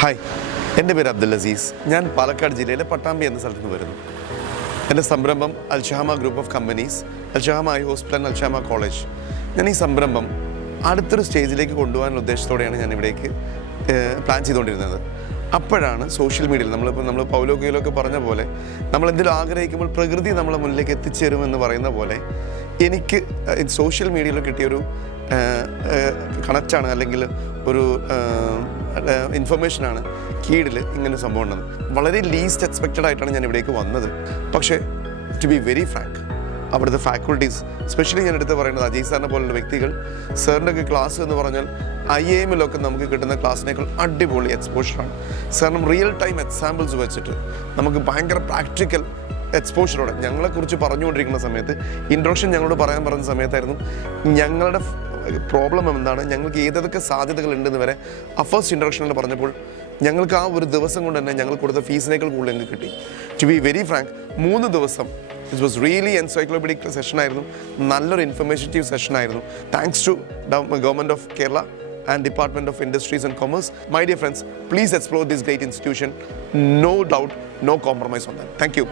Hi, എൻ്റെ പേര് Abdul Aziz. ഞാൻ പാലക്കാട് ജില്ലയിലെ പട്ടാമ്പി എന്ന സ്ഥലത്ത് നിന്ന് വരുന്നു. എൻ്റെ സംരംഭം Alshahama group of companies, Alshahama eye hospital and Alshahama college. ഞാൻ ഈ സംരംഭം അടുത്തൊരു സ്റ്റേജിലേക്ക് കൊണ്ടുപോകാനുള്ള ഉദ്ദേശത്തോടെയാണ് ഞാൻ ഇവിടേക്ക് പ്ലാൻ ചെയ്തുകൊണ്ടിരുന്നത്. അപ്പോഴാണ് സോഷ്യൽ മീഡിയയിൽ നമ്മൾ പൗലോ കൊയ്ലോക്കെ പറഞ്ഞ പോലെ നമ്മളെന്തെങ്കിലും ആഗ്രഹിക്കുമ്പോൾ പ്രകൃതി നമ്മളെ മുന്നിലേക്ക് എത്തിച്ചേരുമെന്ന് പറയുന്ന പോലെ എനിക്ക് സോഷ്യൽ മീഡിയയിൽ കിട്ടിയൊരു കണക്റ്റാണ്, അല്ലെങ്കിൽ ഒരു ഇൻഫർമേഷനാണ് കീഡിൽ ഇങ്ങനെ സംഭവം ഉണ്ടെന്ന്. വളരെ ലീസ്റ്റ് എക്സ്പെക്റ്റഡ് ആയിട്ടാണ് ഞാൻ ഇവിടേക്ക് വന്നത്. പക്ഷേ ടു ബി വെരി ഫ്രാങ്ക്, അവിടുത്തെ ഫാക്കൽറ്റീസ്, സ്പെഷ്യലി ഞാൻ എടുത്ത് പറയുന്നത് അജീസ് സാറിനെ പോലുള്ള വ്യക്തികൾ, സാറിൻ്റെ ഒക്കെ ക്ലാസ് എന്ന് പറഞ്ഞാൽ IIMലൊക്കെ നമുക്ക് കിട്ടുന്ന ക്ലാസ്സിനേക്കാൾ അടിപൊളി എക്സ്പോഷറാണ്. കാരണം റിയൽ ടൈം എക്സാമ്പിൾസ് വെച്ചിട്ട് നമുക്ക് ഭയങ്കര പ്രാക്ടിക്കൽ എക്സ്പോഷറോടെ ഞങ്ങളെക്കുറിച്ച് പറഞ്ഞുകൊണ്ടിരിക്കുന്ന സമയത്ത്, ഇൻട്രൊഡക്ഷൻ ഞങ്ങളോട് പറയാൻ പറഞ്ഞ സമയത്തായിരുന്നു ഞങ്ങളുടെ പ്രോബ്ലം എന്താണ്, ഞങ്ങൾക്ക് ഏതൊക്കെ സാധ്യതകളുണ്ടെന്ന് വരെ ആ ഫസ്റ്റ് ഇൻട്രൊഡക്ഷനിൽ പറഞ്ഞപ്പോൾ ഞങ്ങൾക്ക് ആ ഒരു ദിവസം കൊണ്ട് തന്നെ ഞങ്ങൾ കൊടുത്ത ഫീസിനേക്കാൾ കൂടുതൽ ഞങ്ങൾക്ക് കിട്ടി. ടു ബി വെരി ഫ്രാങ്ക്, 3 ദിവസം ഇറ്റ് വാസ് റിയലി എൻസൈക്ലോപീഡിക് സെഷനായിരുന്നു. നല്ലൊരു ഇൻഫർമേറ്റീവ് സെഷനായിരുന്നു. Thanks to government of Kerala and Department of Industries and Commerce. My dear friends, please explore this great institution. No doubt, no compromise on that. Thank you.